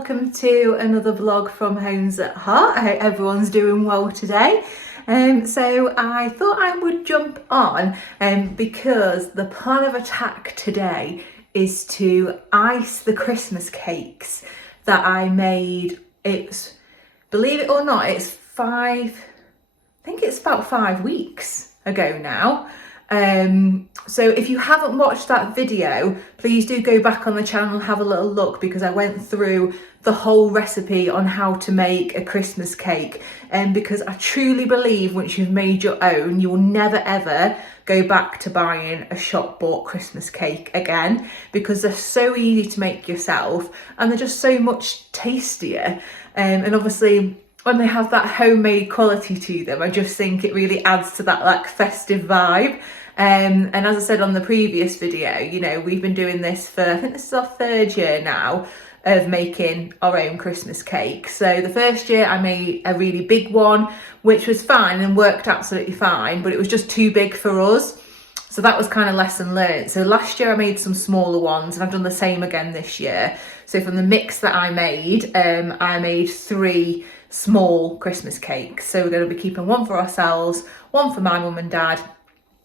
welcome to another vlog from Holmes at Heart. I hope everyone's doing well today. So I thought I would jump on because the plan of attack today is to ice the Christmas cakes that I made. It's, believe it or not, it's I think it's about 5 weeks ago now. So if you haven't watched that video, please do go back on the channel and have a little look, because I went through the whole recipe on how to make a Christmas cake, and because I truly believe once you've made your own, you will never ever go back to buying a shop bought Christmas cake again, because they're so easy to make yourself and they're just so much tastier. And obviously when they have that homemade quality to them, I just think it really adds to that like festive vibe. And as I said on the previous video, you know, we've been doing this for, I think this is our 3rd year now of making our own Christmas cake. So the first year I made a really big one, which was fine and worked absolutely fine, but it was just too big for us. So that was kind of lesson learned. So last year I made some smaller ones, and I've done the same again this year. So from the mix that I made 3 small Christmas cakes. So we're going to be keeping one for ourselves, one for my mum and dad,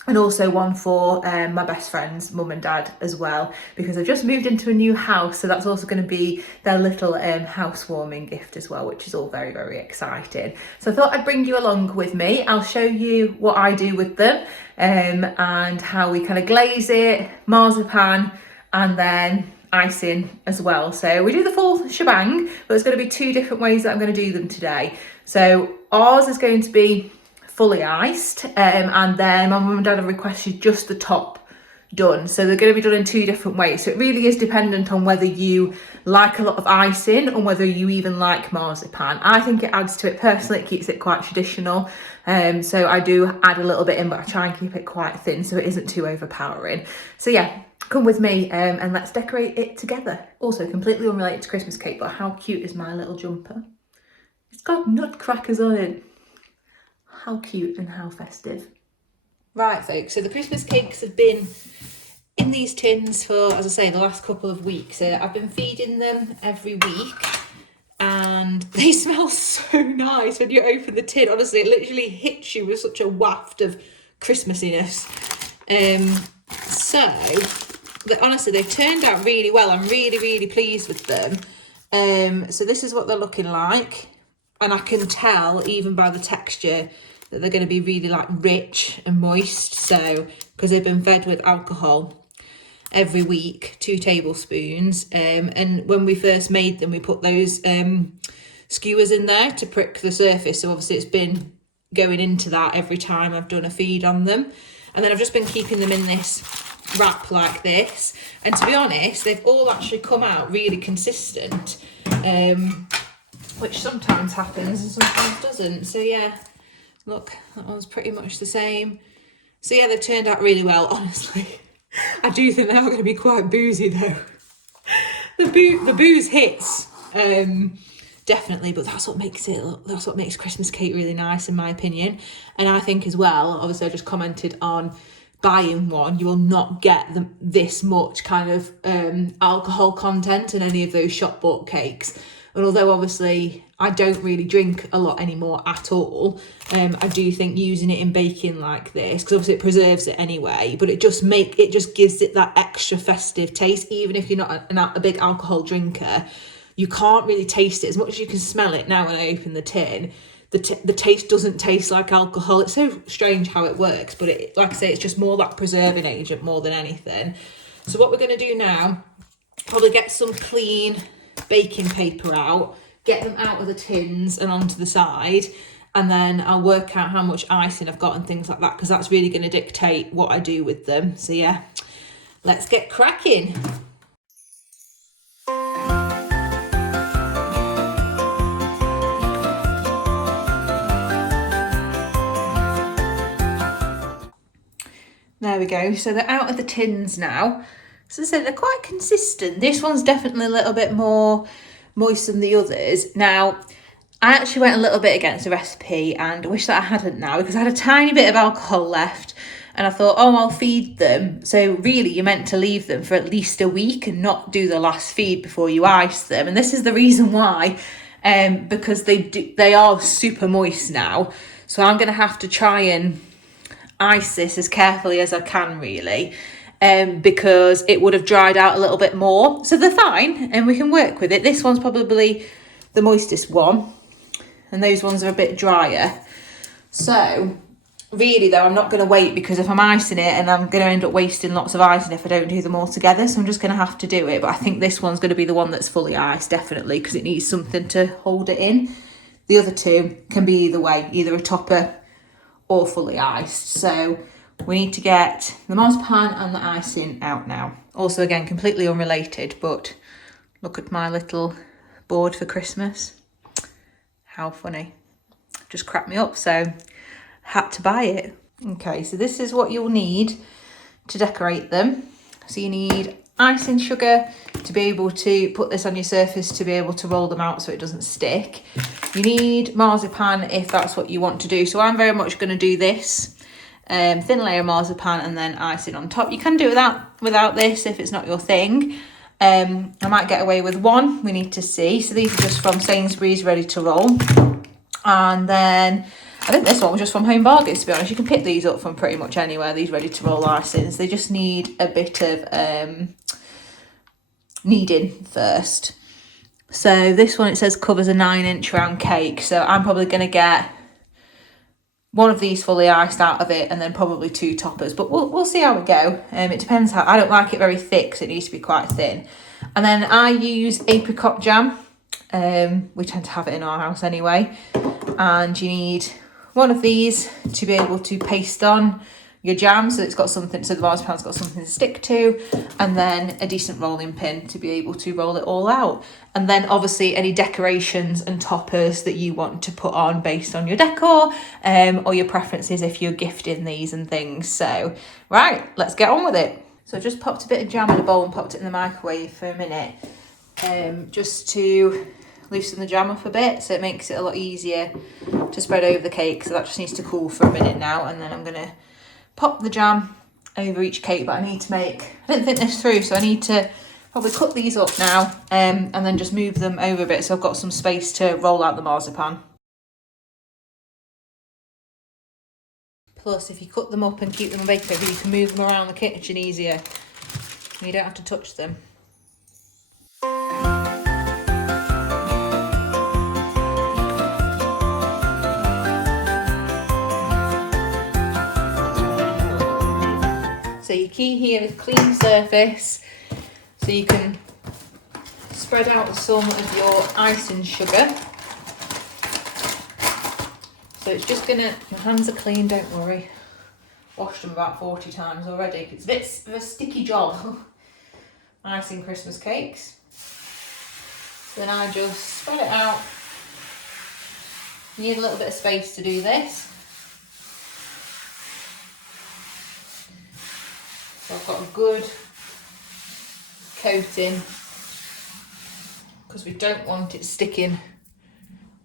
and also one for my best friend's mum and dad as well, because I've just moved into a new house, so that's also going to be their little housewarming gift as well, which is all very, very exciting. So I thought I'd bring you along with me. I'll show you what I do with them, and how we kind of glaze it, marzipan, and then icing as well. So we do the full shebang, but there's going to be 2 different ways that I'm going to do them today. So ours is going to be fully iced, and then my mum and dad have requested just the top done, so they're going to be done in 2 different ways. So it really is dependent on whether you like a lot of icing or whether you even like marzipan. I think it adds to it personally, it keeps it quite traditional, so I do add a little bit in, but I try and keep it quite thin so it isn't too overpowering. So yeah, come with me and let's decorate it together. Also completely unrelated to Christmas cake, but how cute is my little jumper? It's got nutcrackers on it. How cute and how festive. Right folks, so the Christmas cakes have been in these tins for, as I say, the last couple of weeks. I've been feeding them every week and they smell so nice when you open the tin. Honestly, it literally hits you with such a waft of Christmassiness. Honestly, they've turned out really well. I'm really, really pleased with them. So this is what they're looking like. And I can tell even by the texture that they're going to be really like rich and moist. So because they've been fed with alcohol every week, 2 tablespoons. And when we first made them, we put those skewers in there to prick the surface. So obviously it's been going into that every time I've done a feed on them. And then I've just been keeping them in this wrap like this. And to be honest, they've all actually come out really consistent. Which sometimes happens and sometimes doesn't. So yeah, look, that one's pretty much the same. So yeah, they've turned out really well, honestly. I do think they are going to be quite boozy though. The booze hits, definitely, but that's what makes that's what makes Christmas cake really nice in my opinion. And I think as well, obviously I just commented on buying one, you will not get this much kind of alcohol content in any of those shop bought cakes. And although obviously I don't really drink a lot anymore at all, I do think using it in baking like this, because obviously it preserves it anyway, but it just gives it that extra festive taste. Even if you're not a big alcohol drinker, you can't really taste it as much as you can smell it now when I open the tin. The taste doesn't taste like alcohol. It's so strange how it works, but like I say, it's just more that preserving agent more than anything. So what we're going to do now, probably get some clean baking paper out, get them out of the tins and onto the side, and then I'll work out how much icing I've got and things like that, because that's really going to dictate what I do with them. So yeah, let's get cracking. There we go, so they're out of the tins now. So as I said, they're quite consistent. This one's definitely a little bit more moist than the others. Now, I actually went a little bit against the recipe and I wish that I hadn't now, because I had a tiny bit of alcohol left And I thought, oh, I'll feed them. So really, you're meant to leave them for at least a week and not do the last feed before you ice them. And this is the reason why, because they are super moist now. So I'm going to have to try and ice this as carefully as I can, really, because it would have dried out a little bit more. So they're fine and we can work with it. This one's probably the moistest one, and those ones are a bit drier. So really though, I'm not going to wait, because if I'm icing it, and I'm going to end up wasting lots of icing if I don't do them all together, so I'm just going to have to do it. But I think this one's going to be the one that's fully iced, definitely, because it needs something to hold it in. The other two can be either way, either a topper or fully iced. So we need to get the marzipan and the icing out now. Also, again, completely unrelated, but look at my little board for Christmas. How funny. Just cracked me up, so had to buy it. Okay, so this is what you'll need to decorate them. So you need icing sugar to be able to put this on your surface, to be able to roll them out so it doesn't stick. You need marzipan if that's what you want to do. So I'm very much going to do this, thin layer of marzipan and then icing on top. You can do it without this if it's not your thing. I might get away with one, we need to see. So these are just from Sainsbury's, ready to roll. And then I think this one was just from Home Bargains, to be honest. You can pick these up from pretty much anywhere, these ready to roll icings. They just need a bit of kneading first. So this one, it says covers a 9-inch round cake. So I'm probably going to get one of these fully iced out of it, and then probably 2 toppers. But we'll see how we go. It depends how. I don't like it very thick, so it needs to be quite thin. And then I use apricot jam. We tend to have it in our house anyway. And you need one of these to be able to paste on your jam, so it's got something, so the marzipan's got something to stick to, and then a decent rolling pin to be able to roll it all out. And then obviously any decorations and toppers that you want to put on based on your decor, or your preferences if you're gifting these and things. So right, let's get on with it. So I just popped a bit of jam in a bowl and popped it in the microwave for a minute, just to loosen the jam up a bit, so it makes it a lot easier to spread over the cake. So that just needs to cool for a minute now, and then I'm going to pop the jam over each cake. But I didn't think this through, so I need to probably cut these up now, and then just move them over a bit so I've got some space to roll out the marzipan. Plus, if you cut them up and keep them in baking paper, you can move them around the kitchen easier. You don't have to touch them. So your key here is clean surface, so you can spread out some of your icing sugar. So it's just your hands are clean, don't worry. Washed them about 40 times already. It's a bit of a sticky job, icing Christmas cakes. So then I just spread it out. You need a little bit of space to do this. So I've got a good coating, because we don't want it sticking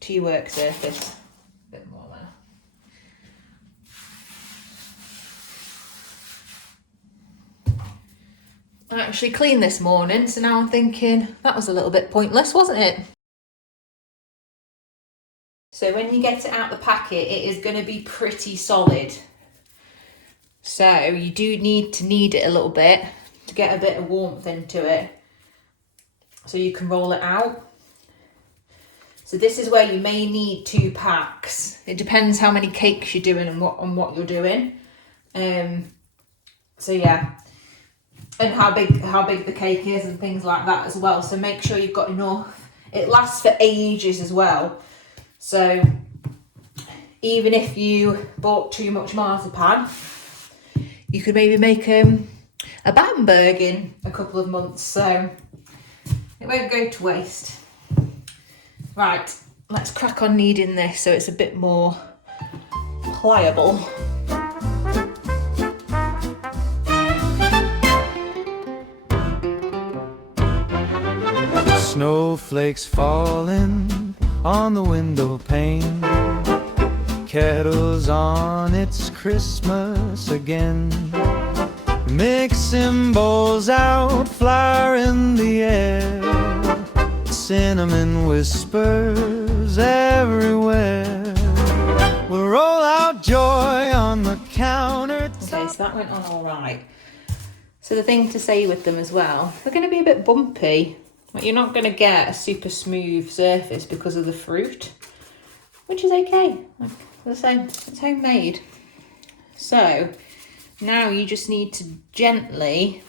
to your work surface. A bit more there. I actually cleaned this morning, so now I'm thinking that was a little bit pointless, wasn't it? So when you get it out the packet, it is going to be pretty solid. So you do need to knead it a little bit to get a bit of warmth into it, so you can roll it out. So this is where you may need 2 packs. It depends how many cakes you're doing and what you're doing. So yeah, and how big the cake is and things like that as well. So make sure you've got enough. It lasts for ages as well. So even if you bought too much marzipan, you could maybe make a Battenberg in a couple of months, so it won't go to waste. Right, let's crack on kneading this so it's a bit more pliable. Snowflakes falling on the window pane, kettle's on, it's Christmas again. Mixing bowls out, flour in the air, cinnamon whispers everywhere. We'll roll out joy on the counter. Okay, so that went on all right. So the thing to say with them as well, they're going to be a bit bumpy. Like, you're not going to get a super smooth surface because of the fruit, which is okay. Like I say, it's homemade. So now you just need to gently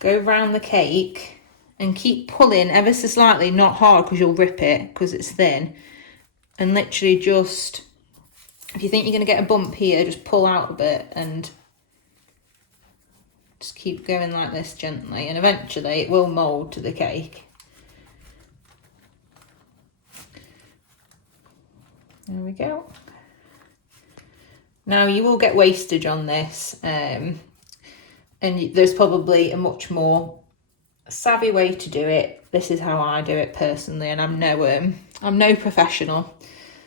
go around the cake and keep pulling ever so slightly, not hard because you'll rip it because it's thin. And literally just, if you think you're going to get a bump here, just pull out a bit and just keep going like this gently, and eventually it will mould to the cake. There we go. Now you will get wastage on this, and there's probably a much more savvy way to do it. This is how I do it personally, and I'm no professional,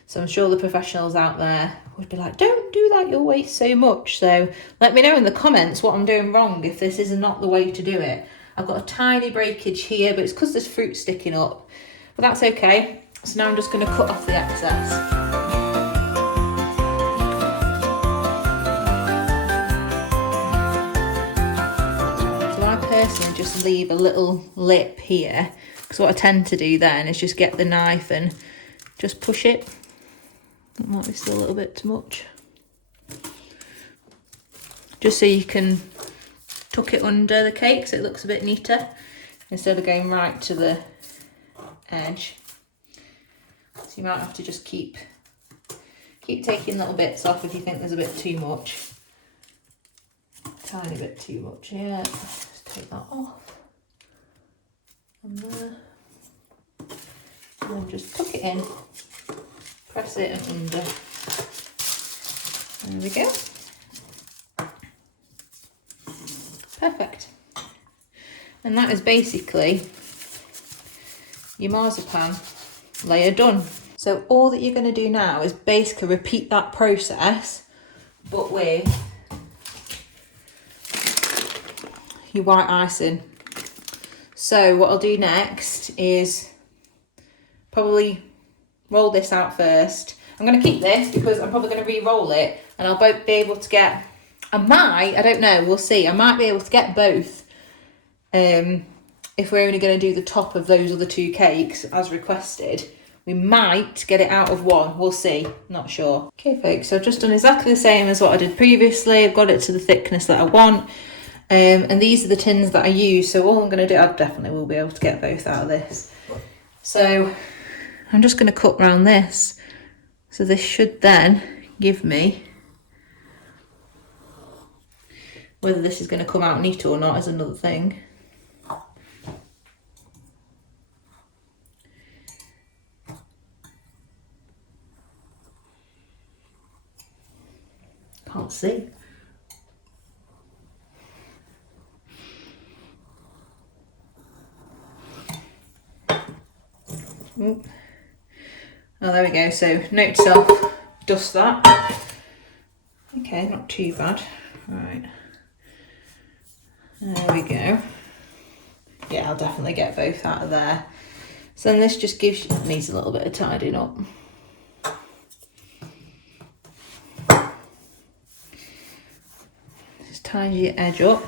so I'm sure the professionals out there would be like, don't do that, you'll waste so much. So let me know in the comments what I'm doing wrong, if this is not the way to do it. I've got a tiny breakage here, but it's because there's fruit sticking up, but that's okay. So now I'm just going to cut off the excess. So I personally just leave a little lip here, because what I tend to do then is just get the knife and just push it. That might be still a little bit too much. Just so you can tuck it under the cake so it looks a bit neater, instead of going right to the edge. So you might have to just keep taking little bits off if you think there's a bit too much. Tiny bit too much, yeah. Just take that off. And there. And then just tuck it in. Press it and under. There we go. Perfect. And that is basically your marzipan layer done. So all that you're going to do now is basically repeat that process, but with your white icing. So what I'll do next is probably roll this out first. I'm going to keep this because I'm probably going to re-roll it, and I'll both be able to get, I don't know, we'll see. I might be able to get both if we're only going to do the top of those other two cakes as requested. We might get it out of one, we'll see, not sure. Okay folks, so I've just done exactly the same as what I did previously. I've got it to the thickness that I want, and these are the tins that I use, so all I'm going to do, I definitely will be able to get both out of this. So I'm just going to cut round this, so this should then give me, whether this is going to come out neat or not is another thing. Can't see. Ooh. Oh, there we go. So note to self, dust that. Okay, not too bad. Right. There we go. Yeah, I'll definitely get both out of there. So then this just needs a little bit of tidying up. Just tidy your edge up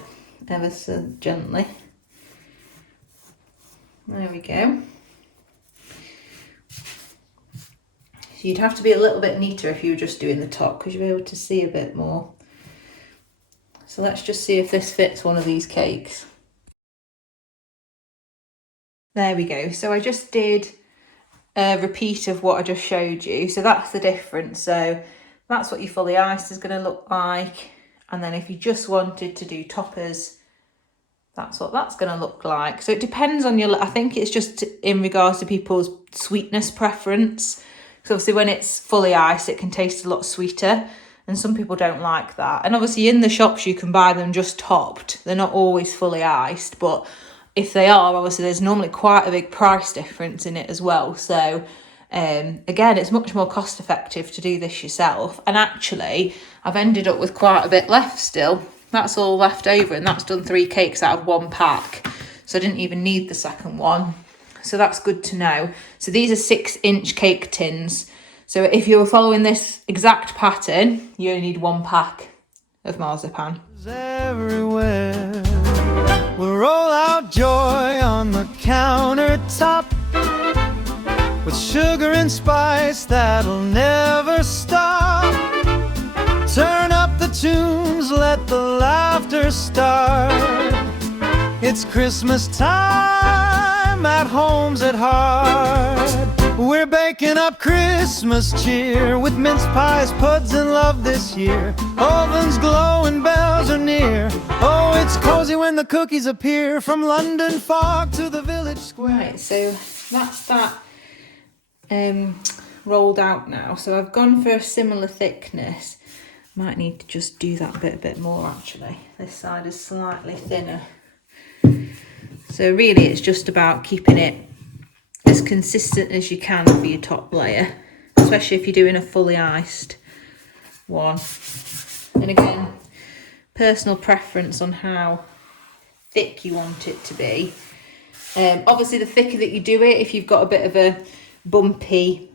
ever so gently. There we go. So you'd have to be a little bit neater if you were just doing the top, because you'll be able to see a bit more. So let's just see if this fits one of these cakes. There we go. So I just did a repeat of what I just showed you. So that's the difference. So that's what your fully iced is going to look like. And then if you just wanted to do toppers, that's what that's going to look like. So it depends on I think it's just in regards to people's sweetness preference. So obviously when it's fully iced, it can taste a lot sweeter, and some people don't like that. And obviously in the shops, you can buy them just topped. They're not always fully iced, but if they are, obviously there's normally quite a big price difference in it as well. So Again, it's much more cost effective to do this yourself. And actually, I've ended up with quite a bit left still. That's all left over, and that's done 3 cakes out of 1 pack. So I didn't even need the second one. So that's good to know. So these are 6-inch cake tins. So if you were following this exact pattern, you only need 1 pack of marzipan. Everywhere we'll roll out joy on the countertop with sugar and spice that'll never stop. Turn up the tunes, let the laughter start. It's Christmas time at Holmes at Heart. We're baking up Christmas cheer with mince pies, puds, and love this year. Ovens glow and bells are near. Oh, it's cozy when the cookies appear from London fog to the village square. Right, so that's that rolled out now. So I've gone for a similar thickness. Might need to just do that a bit more actually. This side is slightly thinner. So really it's just about keeping it as consistent as you can for your top layer, especially if you're doing a fully iced one. And again, personal preference on how thick you want it to be. Obviously the thicker that you do it, if you've got a bit of a bumpy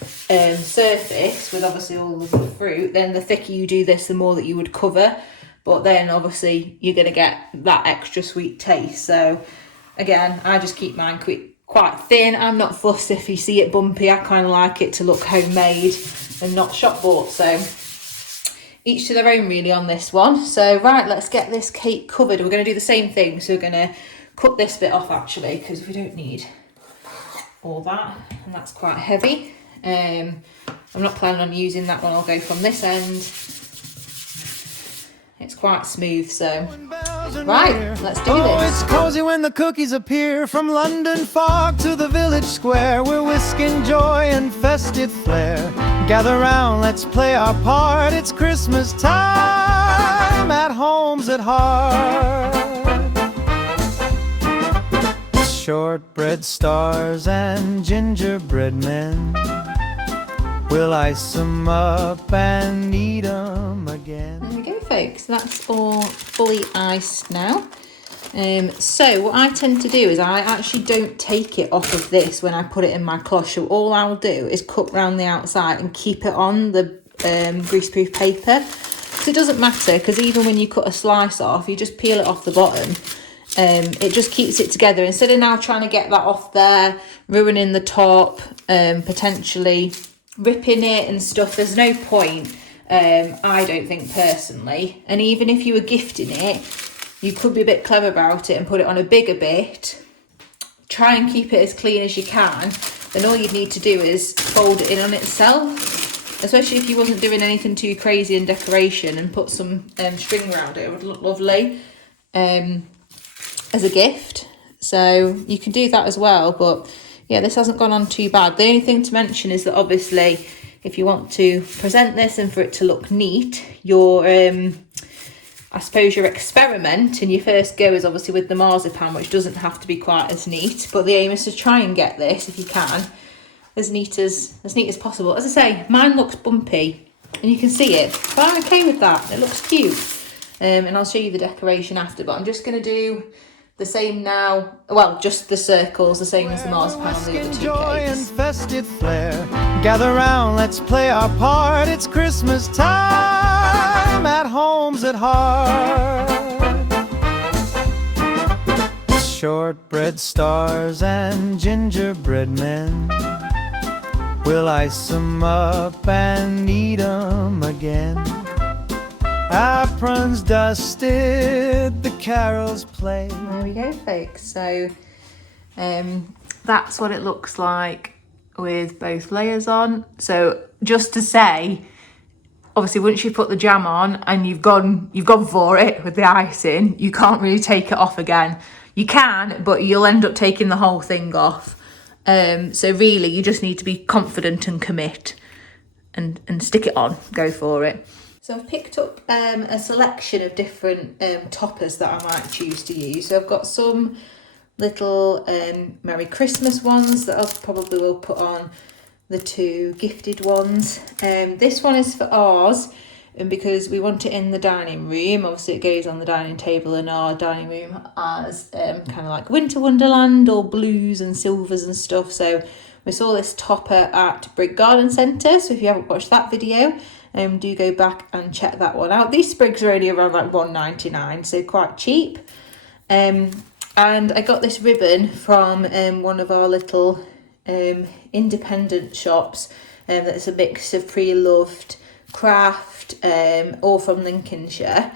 surface with obviously all of the fruit, then the thicker you do this, the more that you would cover. But then obviously you're going to get that extra sweet taste. So again, I just keep mine quite thin. I'm not fussed if you see it bumpy. I kind of like it to look homemade and not shop bought. So each to their own really on this one. So right, let's get this cake covered. We're going to do the same thing. So we're going to cut this bit off actually, because we don't need all that, and that's quite heavy. I'm not planning on using that one. I'll go from this end. It's quite smooth, so right, let's do Oh, this. it's cozy when the cookies appear from London fog to the village square. We're whisking joy and festive flair. Gather round, let's play our part. It's Christmas time at Holmes at Heart. Shortbread stars and gingerbread men, we'll ice them up and eat them again. There we go, folks. That's all fully iced now. So what I tend to do is I actually don't take it off of this when I put it in my cloche. So all I'll do is cut round the outside and keep it on the greaseproof paper. So it doesn't matter, because even when you cut a slice off, you just peel it off the bottom. It just keeps it together instead of now trying to get that off there, ruining the top, potentially ripping it and stuff. There's no point, I don't think personally. And even if you were gifting it, you could be a bit clever about it and put it on a bigger bit. Try and keep it as clean as you can. Then all you'd need to do is fold it in on itself, especially if you wasn't doing anything too crazy in decoration, and put some string around it. It would look lovely as a gift. So you can do that as well. But yeah, this hasn't gone on too bad. The only thing to mention is that obviously if you want to present this and for it to look neat, your I suppose your experiment and your first go is obviously with the marzipan, which doesn't have to be quite as neat, but the aim is to try and get this, if you can, as neat as possible. As I say, mine looks bumpy and you can see it, but I'm okay with that. It looks cute. And I'll show you the decoration after, but I'm just going to do the same now. Well, just the circles, the same as the marzipan on the other 2 joy and cakes. festive flair. Gather round, let's play our part. It's Christmas time at Holmes at Heart. Shortbread stars and gingerbread men, we'll ice them up and eat them again. Aprons dusted, the carols play. There we go, folks. So that's what it looks like with both layers on. So just to say, obviously once you put the jam on and you've gone for it with the icing, you can't really take it off again. You can, but you'll end up taking the whole thing off. So really you just need to be confident and commit and stick it on, go for it. So I've picked up a selection of different toppers that I might choose to use. So I've got some little Merry Christmas ones that I probably will put on the two gifted ones. This one is for ours, and because we want it in the dining room, obviously it goes on the dining table in our dining room as kind of like Winter Wonderland, all blues and silvers and stuff. So we saw this topper at Brick Garden Centre, so if you haven't watched that video, do go back and check that one out. These sprigs are only around like $1.99, so quite cheap. And I got this ribbon from one of our little independent shops that's a mix of Pre-Loved, Craft, all from Lincolnshire.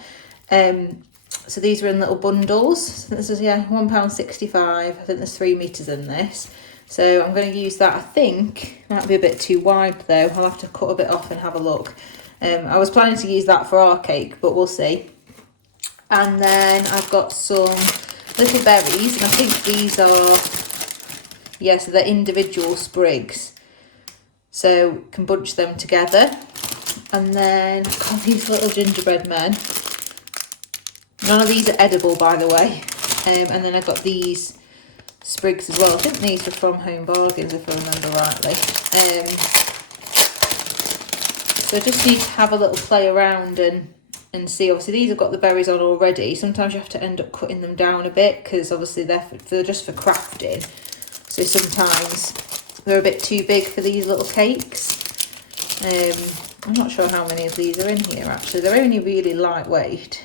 So these are in little bundles. This is £1.65. I think there's 3 meters in this. So I'm going to use that. I think might be a bit too wide though. I'll have to cut a bit off and have a look. I was planning to use that for our cake, but we'll see. And then I've got some little berries, and I think these are, so they're individual sprigs. So can bunch them together. And then I've got these little gingerbread men. None of these are edible, by the way. And then I've got these sprigs as well. I think these are from Home Bargains, if I remember rightly. So I just need to have a little play around and see. Obviously these have got the berries on already. Sometimes you have to end up cutting them down a bit because obviously they're just for crafting. So sometimes they're a bit too big for these little cakes. I'm not sure how many of these are in here actually. They're only really lightweight.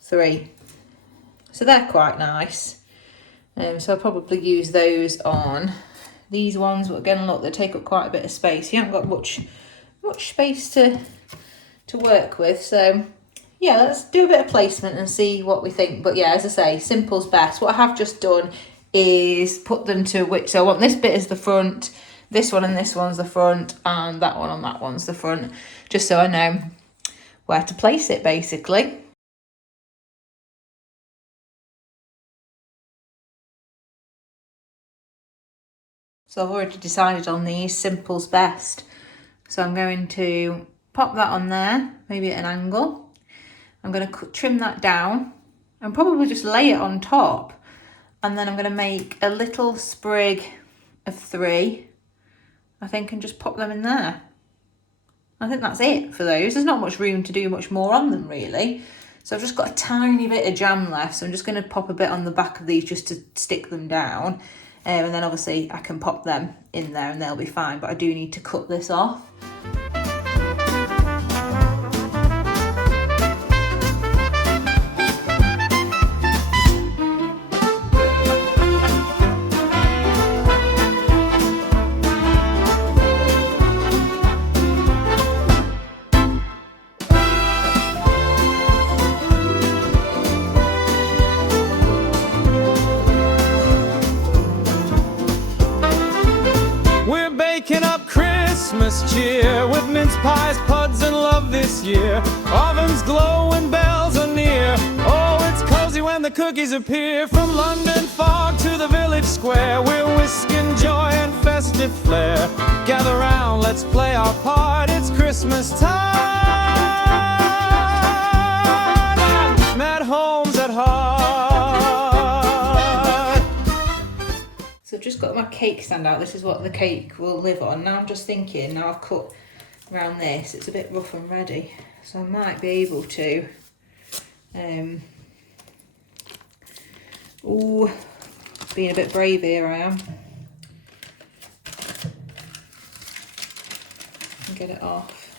3. So they're quite nice. So I'll probably use those on these ones. But again, look, they take up quite a bit of space. You haven't got much space to work with. So yeah, let's do a bit of placement and see what we think. But yeah, as I say, simple's best. What I have just done is put them to which. So I want this bit as the front, this one and this one's the front, and that one and that one's the front, just so I know where to place it basically. So I've already decided on these, simple's best. So I'm going to pop that on there, maybe at an angle. I'm going to trim that down and probably just lay it on top. And then I'm going to make a little sprig of 3, I think, and just pop them in there. I think that's it for those. There's not much room to do much more on them really. So I've just got a tiny bit of jam left. So I'm just going to pop a bit on the back of these just to stick them down. And then obviously I can pop them in there and they'll be fine. But I do need to cut this off. Christmas cheer with mince pies, puds, and love this year. Ovens glow and bells are near. Oh, it's cozy when the cookies appear. From London fog to the village square, we're whisking joy and festive flair. Gather round, let's play our part. It's Christmas time. I'm at Holmes at heart. So I've just got my cake stand out. This is what the cake will live on. Now I'm just thinking, now I've cut around this, it's a bit rough and ready. So I might be able to, being a bit brave here I am. And get it off.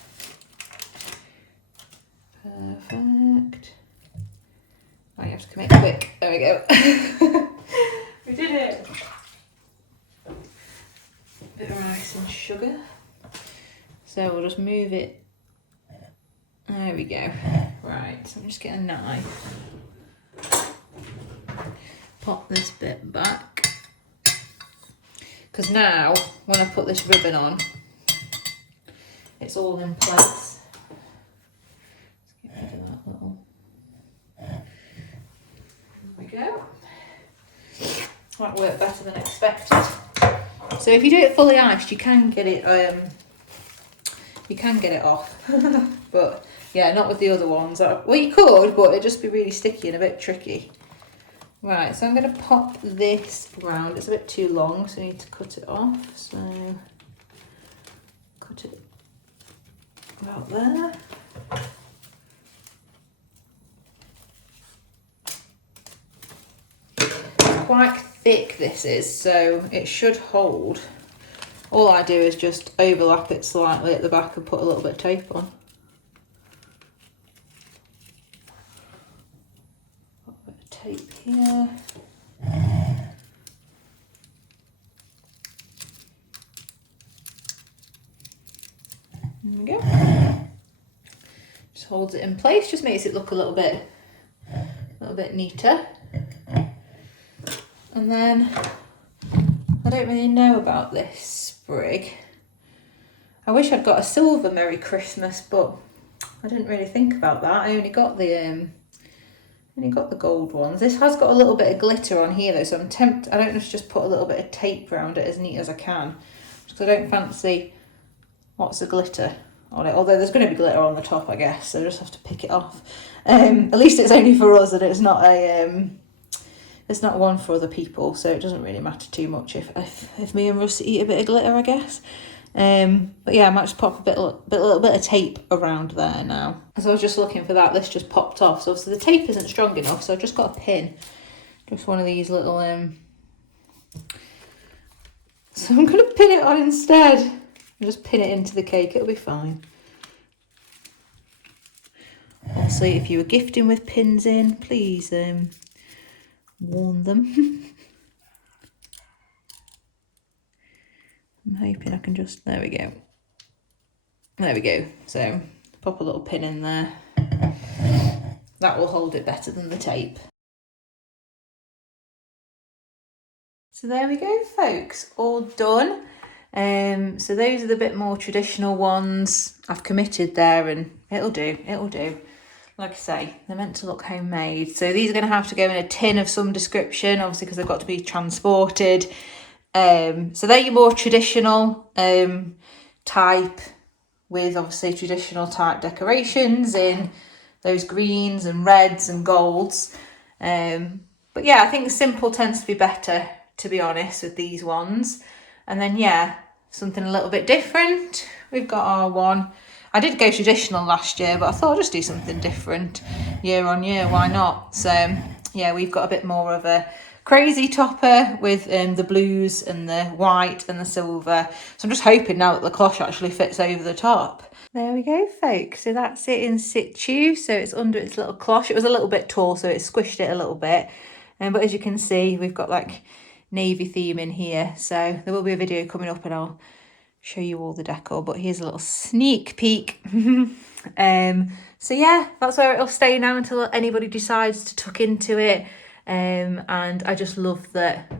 Perfect. Right, you have to commit quick. There we go. We did it. Bit of rice and sugar. So we'll just move it. There we go. Right, so I'm just getting a knife. Pop this bit back. Because now, when I put this ribbon on, it's all in place. Let's get rid of that little. There we go. That worked better than expected. So if you do it fully iced, you can get it off. But yeah, not with the other ones. Well, you could, but it'd just be really sticky and a bit tricky. Right, so I'm going to pop this round. It's a bit too long, so I need to cut it off. So cut it about there. It's quite thick, this is, so it should hold. All I do is just overlap it slightly at the back and put a little bit of tape on. Put a bit of tape here. There we go. Just holds it in place, just makes it look a little bit neater. And then I don't really know about this sprig. I wish I'd got a silver Merry Christmas, but I didn't really think about that. I only got the gold ones. This has got a little bit of glitter on here though, so I'm tempted. I don't know, just put a little bit of tape around it as neat as I can, because I don't fancy lots of glitter on it. Although there's going to be glitter on the top, I guess, so I just have to pick it off. At least it's only for us, and it's not one for other people, so it doesn't really matter too much if me and Russ eat a bit of glitter, I guess. But yeah, I might just pop a little bit of tape around there now. As I was just looking for that, this just popped off. So obviously the tape isn't strong enough, so I've just got a pin. Just one of these little... So I'm going to pin it on instead. Just pin it into the cake, it'll be fine. Also, if you were gifting with pins in, please warn them. I'm hoping I can just, there we go. There we go. So pop a little pin in there. That will hold it better than the tape. So there we go, folks, all done. So those are the bit more traditional ones. I've committed there and it'll do. Like I say, they're meant to look homemade. So these are going to have to go in a tin of some description, obviously, because they've got to be transported. So they're your more traditional type, with obviously traditional type decorations in those greens and reds and golds. But yeah, I think simple tends to be better, to be honest, with these ones. And then yeah, something a little bit different. We've got our one. I did go traditional last year, but I thought I'd just do something different year on year. Why not? So yeah, we've got a bit more of a crazy topper with the blues and the white and the silver. So I'm just hoping now that the cloche actually fits over the top. There we go, folks. So that's it in situ. So it's under its little cloche. It was a little bit tall, so it squished it a little bit. But as you can see, we've got like navy theme in here. So there will be a video coming up and I'll show you all the decor, but here's a little sneak peek. So yeah, that's where it'll stay now until anybody decides to tuck into it. And I just love that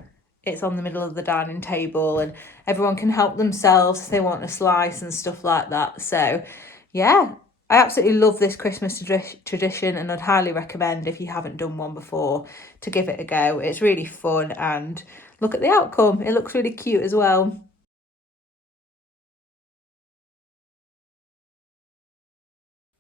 it's on the middle of the dining table and everyone can help themselves if they want a slice and stuff like that. So yeah, I absolutely love this Christmas tradition, and I'd highly recommend, if you haven't done one before, to give it a go. It's really fun, and look at the outcome. It looks really cute as well.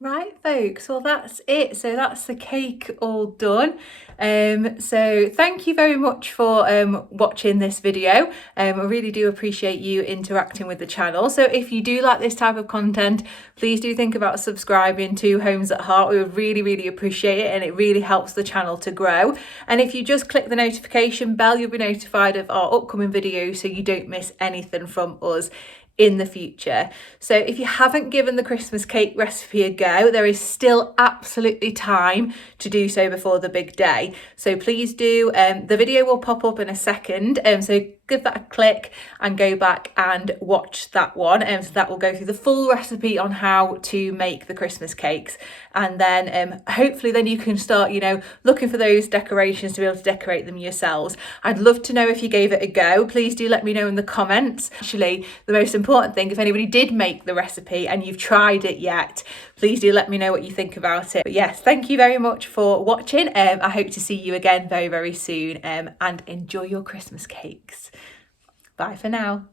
Right, folks, well that's it. So that's the cake all done. So thank you very much for watching this video. I really do appreciate you interacting with the channel. So if you do like this type of content, please do think about subscribing to Homes at Heart. We would really appreciate it, and it really helps the channel to grow. And if you just click the notification bell, you'll be notified of our upcoming videos so you don't miss anything from us in the future. So if you haven't given the Christmas cake recipe a go, there is still absolutely time to do so before the big day. So please do. The video will pop up in a second, so give that a click and go back and watch that one. So that will go through the full recipe on how to make the Christmas cakes, and then hopefully then you can start, looking for those decorations to be able to decorate them yourselves. I'd love to know if you gave it a go. Please do let me know in the comments. Actually, the most important thing, if anybody did make the recipe and you've tried it yet, please do let me know what you think about it. But yes, thank you very much for watching. I hope to see you again very soon, and enjoy your Christmas cakes. Bye for now.